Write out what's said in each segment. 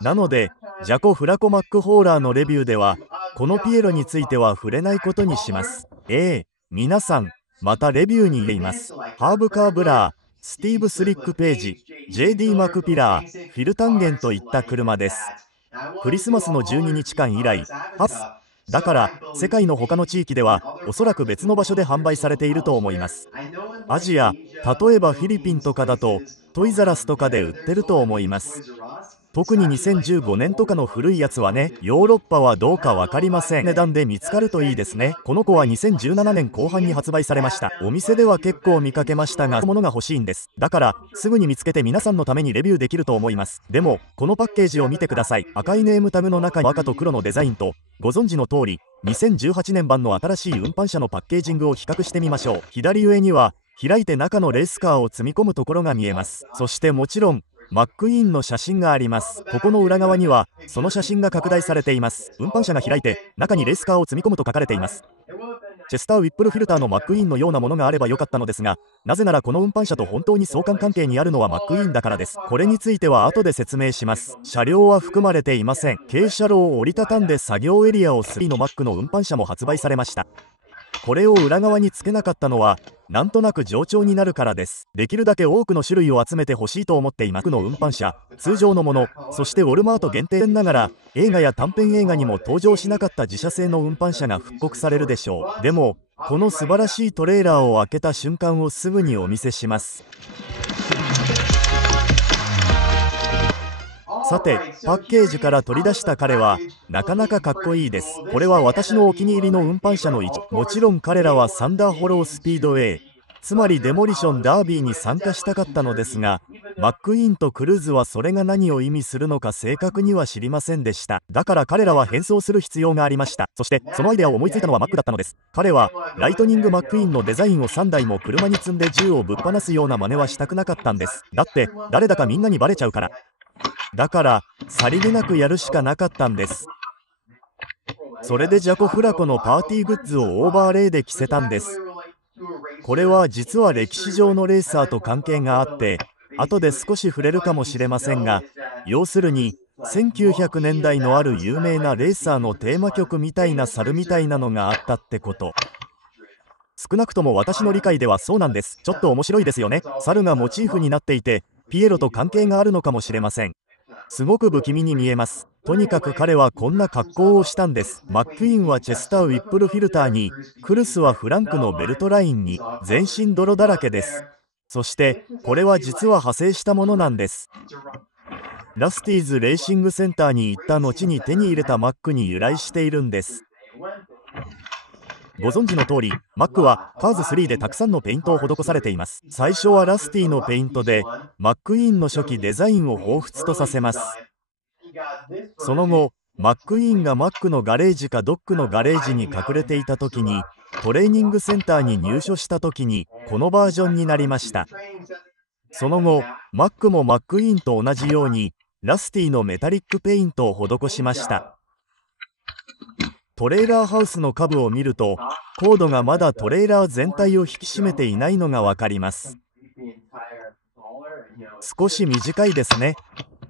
なのでジャコ・フラコ・マックホーラーのレビューではこのピエロについては触れないことにします。皆さんまたレビューに言います。ハーブ・カーブラー、スティーブ・スリック・ページ、JD マクピラー、フィル・タンゲンといった車です。クリスマスの12日間以来発だから世界の他の地域ではおそらく別の場所で販売されていると思います。アジア、例えばフィリピンとかだとトイザラスとかで売ってると思います。特に2015年とかの古いやつはね、ヨーロッパはどうか分かりません。値段で見つかるといいですね。この子は2017年後半に発売されました。お店では結構見かけましたが、物が欲しいんです。だからすぐに見つけて皆さんのためにレビューできると思います。でもこのパッケージを見てください。赤いネームタグの中に赤と黒のデザインと、ご存知の通り2018年版の新しい運搬車のパッケージングを比較してみましょう。左上には開いて中のレースカーを積み込むところが見えます。そしてもちろんマックイーンの写真があります。ここの裏側にはその写真が拡大されています。運搬車が開いて中にレースカーを積み込むと書かれています。チェスター・ウィップルフィルターのマックイーンのようなものがあればよかったのですが、なぜならこの運搬車と本当に相関関係にあるのはマックイーンだからです。これについては後で説明します。車両は含まれていません。軽車両を折りたたんで作業エリアを3のマックの運搬車も発売されました。これを裏側につけなかったのはなんとなく冗長になるからです。できるだけ多くの種類を集めてほしいと思っています。の運搬車、通常のもの、そしてウォルマート限定ながら映画や短編映画にも登場しなかった自社製の運搬車が復刻されるでしょう。でもこの素晴らしいトレーラーを開けた瞬間をすぐにお見せします。さてパッケージから取り出した彼はなかなかかっこいいです。これは私のお気に入りの運搬車の一。もちろん彼らはサンダーホロースピードウェイ、つまりデモリションダービーに参加したかったのですが、マックイーンとクルーズはそれが何を意味するのか正確には知りませんでした。だから彼らは変装する必要がありました。そしてそのアイデアを思いついたのはマックだったのです。彼はライトニングマックイーンのデザインを3台も車に積んで銃をぶっ放すような真似はしたくなかったんです。だって誰だかみんなにバレちゃうから。だからさりげなくやるしかなかったんです。それでジャコ・フラコのパーティーグッズをオーバーレイで着せたんです。これは実は歴史上のレーサーと関係があって後で少し触れるかもしれませんが、要するに1900年代のある有名なレーサーのテーマ曲みたいな猿みたいなのがあったってこと。少なくとも私の理解ではそうなんです。ちょっと面白いですよね。猿がモチーフになっていてピエロと関係があるのかもしれません。すごく不気味に見えます。とにかく彼はこんな格好をしたんです。マックイーンはチェスター・ウィップルフィルターに、クルスはフランクのベルトラインに、全身泥だらけです。そしてこれは実は派生したものなんです。ラスティーズレーシングセンターに行った後に手に入れたマックに由来しているんです。ご存知の通りマックはカーズ3でたくさんのペイントを施されています。最初はラスティのペイントでマックイーンの初期デザインを彷彿とさせます。その後マックイーンがマックのガレージかドックのガレージに隠れていた時にトレーニングセンターに入所した時にこのバージョンになりました。その後マックもマックイーンと同じようにラスティのメタリックペイントを施しました。トレーラーハウスの下部を見るとコードがまだトレーラー全体を引き締めていないのが分かります。少し短いですね。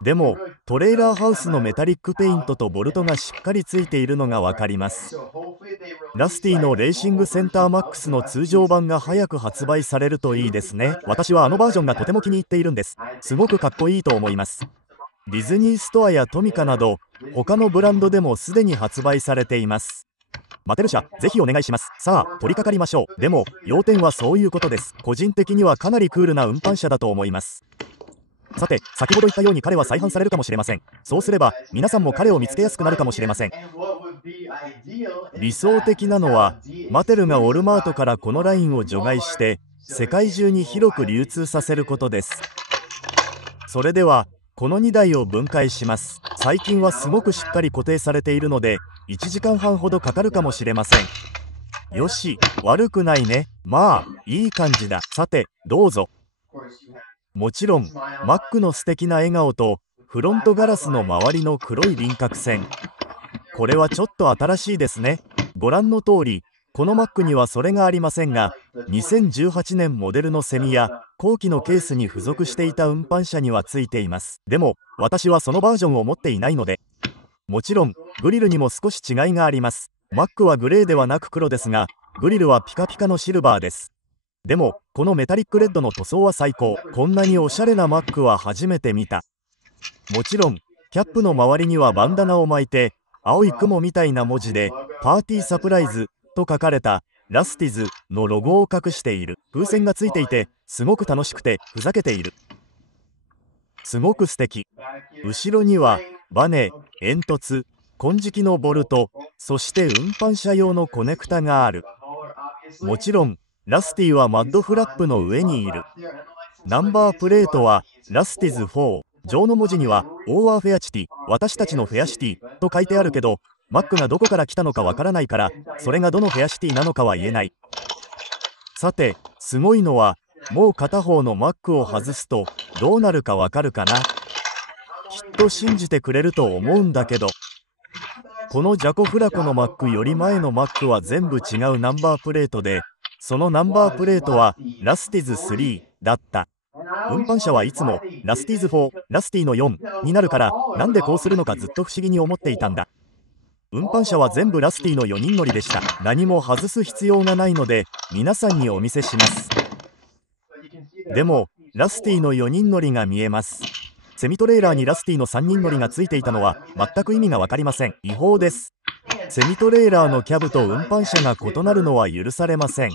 でもトレーラーハウスのメタリックペイントとボルトがしっかりついているのが分かります。ラスティのレーシングセンターマックスの通常版が早く発売されるといいですね。私はあのバージョンがとても気に入っているんです。すごくかっこいいと思います。ディズニーストアやトミカなど他のブランドでもすでに発売されています。マテル社、ぜひお願いします。さあ取り掛かりましょう。でも要点はそういうことです。個人的にはかなりクールな運搬車だと思います。さて先ほど言ったように彼は再販されるかもしれません。そうすれば皆さんも彼を見つけやすくなるかもしれません。理想的なのはマテルがウォルマートからこのラインを除外して世界中に広く流通させることです。それではこの2台を分解します。最近はすごくしっかり固定されているので1時間半ほどかかるかもしれません。よし、悪くないね。まあいい感じだ。さてどうぞ。もちろんマックの素敵な笑顔とフロントガラスの周りの黒い輪郭線、これはちょっと新しいですね。ご覧の通りこのマックにはそれがありませんが2018年モデルのセミや後期のケースに付属していた運搬車にはついています。でも私はそのバージョンを持っていないので。もちろんグリルにも少し違いがあります。マックはグレーではなく黒ですが、グリルはピカピカのシルバーです。でもこのメタリックレッドの塗装は最高。こんなにおしゃれなマックは初めて見た。もちろんキャップの周りにはバンダナを巻いて、青い雲みたいな文字でパーティーサプライズと書かれたラスティズのロゴを隠している。風船がついていてすごく楽しくてふざけている。すごく素敵。後ろにはバネ、煙突、金色のボルト、そして運搬車用のコネクタがある。もちろんラスティはマッドフラップの上にいる。ナンバープレートはラスティズ4。上の文字にはオーアーフェアシティ、私たちのフェアシティと書いてあるけど、マックがどこから来たのかわからないから、それがどのフェアシティなのかは言えない。さてすごいのは、もう片方のマックを外すとどうなるかわかるかな。きっと信じてくれると思うんだけど、このジャコフラコのマックより前のマックは全部違うナンバープレートで、そのナンバープレートはラスティズ3だった。運搬車はいつもラスティズ4、ラスティの4になるから、なんでこうするのかずっと不思議に思っていたんだ。運搬車は全部ラスティの4人乗りでした。何も外す必要がないので皆さんにお見せします。でもラスティの4人乗りが見えます。セミトレーラーにラスティの3人乗りがついていたのは全く意味が分かりません。違法です。セミトレーラーのキャブと運搬車が異なるのは許されません。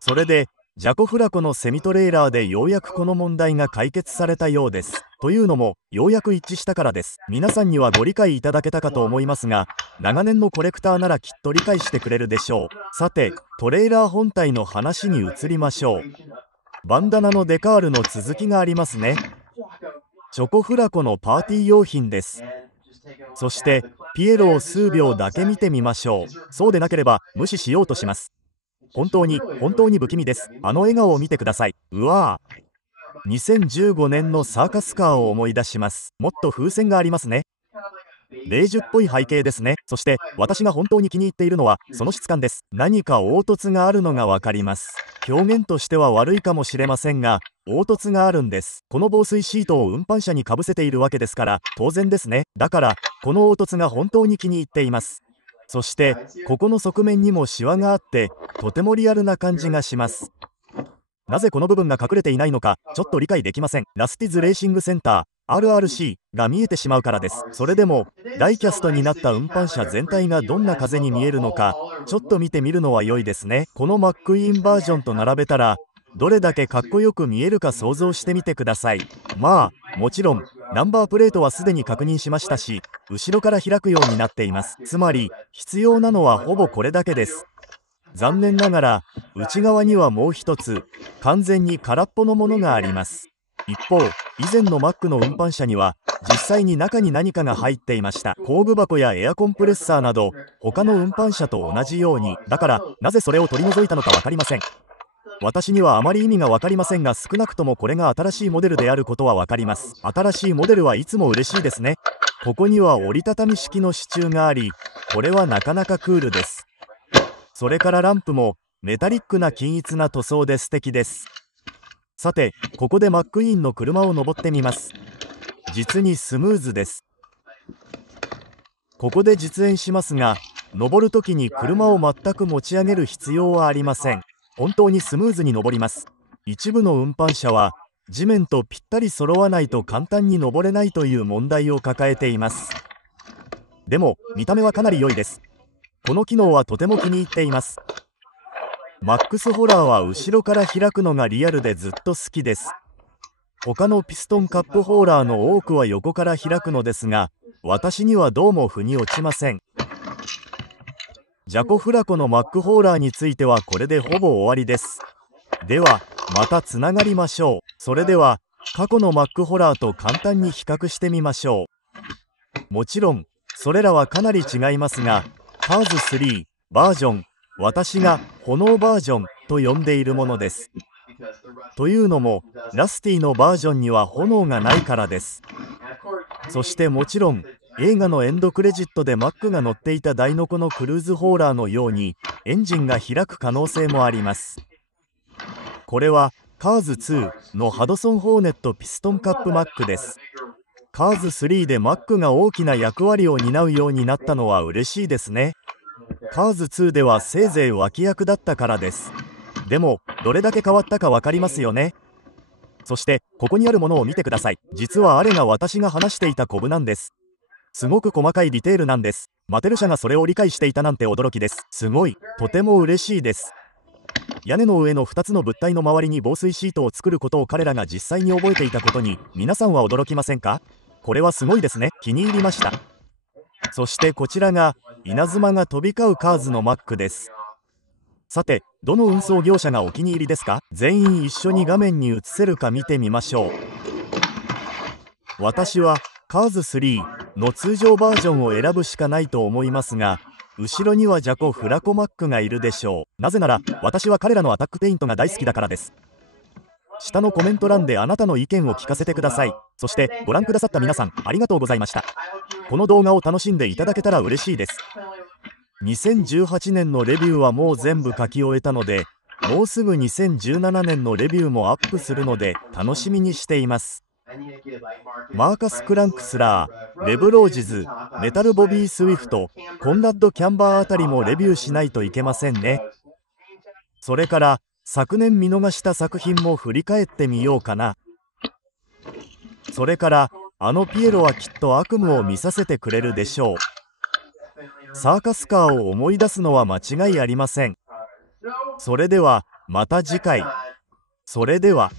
それでジャコフラコのセミトレーラーでようやくこの問題が解決されたようです。というのもようやく一致したからです。皆さんにはご理解いただけたかと思いますが、長年のコレクターならきっと理解してくれるでしょう。さてトレーラー本体の話に移りましょう。バンダナのデカールの続きがありますね。チョコフラコのパーティー用品です。そしてピエロを数秒だけ見てみましょう。そうでなければ無視しようとします。本当に不気味です。あの笑顔を見てください。うわー。2015年のサーカスカーを思い出します。もっと風船がありますね。ベージュっぽい背景ですね。そして私が本当に気に入っているのはその質感です。何か凹凸があるのがわかります。表現としては悪いかもしれませんが、凹凸があるんです。この防水シートを運搬車にかぶせているわけですから当然ですね。だからこの凹凸が本当に気に入っています。そしてここの側面にもシワがあってとてもリアルな感じがします。なぜこの部分が隠れていないのかちょっと理解できません。ラスティズレーシングセンター RRC が見えてしまうからです。それでもダイキャストになった運搬車全体がどんな風に見えるのかちょっと見てみるのは良いですね。このマックイーンバージョンと並べたらどれだけかっこよく見えるか想像してみてください。まあもちろんナンバープレートはすでに確認しましたし、後ろから開くようになっています。つまり必要なのはほぼこれだけです。残念ながら内側にはもう一つ完全に空っぽのものがあります。一方以前のマックの運搬車には実際に中に何かが入っていました。工具箱やエアコンプレッサーなど他の運搬車と同じように。だからなぜそれを取り除いたのか分かりません。私にはあまり意味が分かりませんが、少なくともこれが新しいモデルであることは分かります。新しいモデルはいつも嬉しいですね。ここには折りたたみ式の支柱があり、これはなかなかクールです。それからランプもメタリックな均一な塗装で素敵です。さてここでマックイーンの車を登ってみます。実にスムーズです。ここで実演しますが、登るときに車を全く持ち上げる必要はありません。本当にスムーズに登ります。一部の運搬車は地面とぴったり揃わないと簡単に登れないという問題を抱えています。でも見た目はかなり良いです。この機能はとても気に入っています。マックスホラーは後ろから開くのがリアルでずっと好きです。他のピストンカップホーラーの多くは横から開くのですが、私にはどうも腑に落ちません。ジャコフラコのマックホーラーについてはこれでほぼ終わりです。ではまたつながりましょう。それでは過去のマックホラーと簡単に比較してみましょう。もちろんそれらはかなり違いますが、カーズ3バージョン、私が炎バージョンと呼んでいるものです。というのもラスティのバージョンには炎がないからです。そしてもちろん映画のエンドクレジットでマックが乗っていたダイノコのクルーズホーラーのようにエンジンが開く可能性もあります。これはカーズ2のハドソン・ホーネットピストンカップマックです。カーズ3でマックが大きな役割を担うようになったのは嬉しいですね。カーズ2ではせいぜい脇役だったからです。でもどれだけ変わったか分かりますよね。そしてここにあるものを見てください。実はあれが私が話していたコブなんです。すごく細かいディテールなんです。マテル社がそれを理解していたなんて驚きです。すごい、とても嬉しいです。屋根の上の2つの物体の周りに防水シートを作ることを彼らが実際に覚えていたことに皆さんは驚きませんか？これはすごいですね。気に入りました。そしてこちらが稲妻が飛び交うカーズのマックです。さて、どの運送業者がお気に入りですか？全員一緒に画面に映せるか見てみましょう。私はカーズ3の通常バージョンを選ぶしかないと思いますが、後ろにはジャコ・フラコマックがいるでしょう。なぜなら私は彼らのアタックペイントが大好きだからです。下のコメント欄であなたの意見を聞かせてください。そしてご覧くださった皆さんありがとうございました。この動画を楽しんでいただけたら嬉しいです。2018年のレビューはもう全部書き終えたので、もうすぐ2017年のレビューもアップするので楽しみにしています。マーカス・クランクスラー、レブ・ロージズ、メタル・ボビー・スウィフト、コンラッド・キャンバーあたりもレビューしないといけませんね。それから昨年見逃した作品も振り返ってみようかな。それからピエロはきっと悪夢を見させてくれるでしょう。サーカスカーを思い出すのは間違いありません。それではまた次回。それでは。